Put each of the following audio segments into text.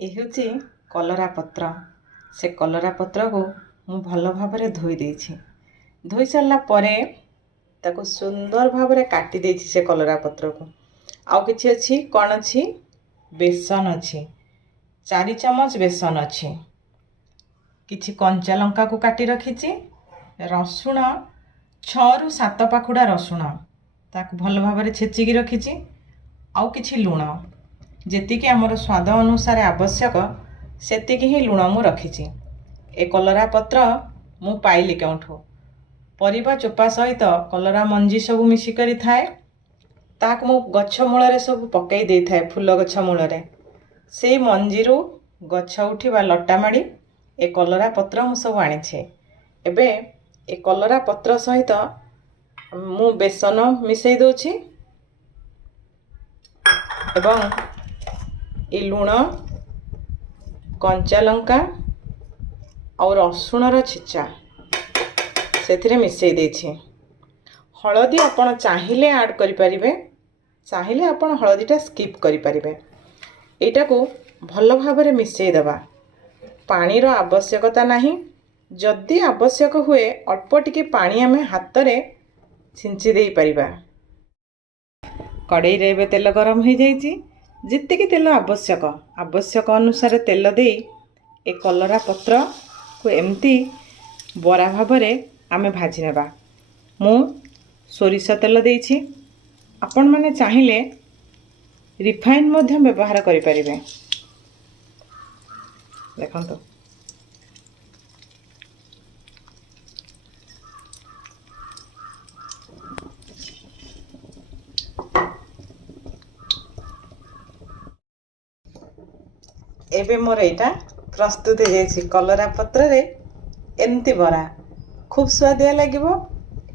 ये हूँ कलरा पत्र। से कलरा पत्र को मु भल भाव धोई देछि। धोई सारा परे ताको सुंदर भाव काटी देछि। से कलरा पत्र को आउ किछि अछि कौन अछि बेसन अछि 4 चमच बेसन अछि। किछि कंचा लंका को काटी रखिछि। रसुण 6 रु 7 पाखुड़ा रसुण ताको भल भाव छेचिकी रखिछि। आउ किछि लुण जेतिकी आमर स्वाद अनुसार आवश्यक सेतिकी ही लुण मु रखिछि। ए कलरा पत्र मु पाइली केउठु परिबा चोपा सहित कलरा मंजी सब मिसिकरी थाए। ताक मु गछ मूल सब पकई दे थाए। फूल गछ मूल से मंजीरु गछ उठिबा लटा माड़ी ए कलरा पत्र मु सब आनिछे। एबे ए कलरा पत्र सहित मु बेसन मिसई दोछि एवं ए लुण कंचा लंका और रसुणर छिचा से मिसई देछि। हलदी आपण चाहिए ऐड करि परिबे, चाहिए आपण हलदीटा स्किप करि परिबे। एटा को भल भाव मिसई देबा। पानी रो आवश्यकता नहीं। जदि आवश्यक हुए अल्प टिके पानी आमे हाथ रे छिंची देई परिबा। कड़ाई रे तेल गरम हो जाइए। जितकी तेल आवश्यक आवश्यक अनुसार तेल दे ए कलरा पत्र को एमती बरा भाव आमे भाजी नेबा। मु सोरिष तेल देइछि। आपण माने चाहिए रिफाइन मध्य व्यवहार करि परिबे। देखंतु एबे मोर एटा प्रस्तुत हो जाइए। कलरा पत्र रे एमती बरा खूब स्वादिया लागिबो।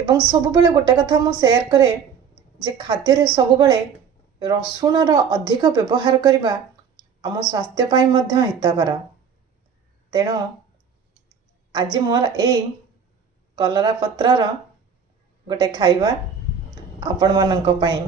एवं सबुबले गोटे कथा मु शेयर करे जे खाद्य रे सबुबले रसुण रो अधिक व्यवहार करिबा आम स्वास्थ्य पाई मध्य हितकर। तेणु आज मोर एई कलरा पत्रर गोटे खाइबा आपण मानक पाई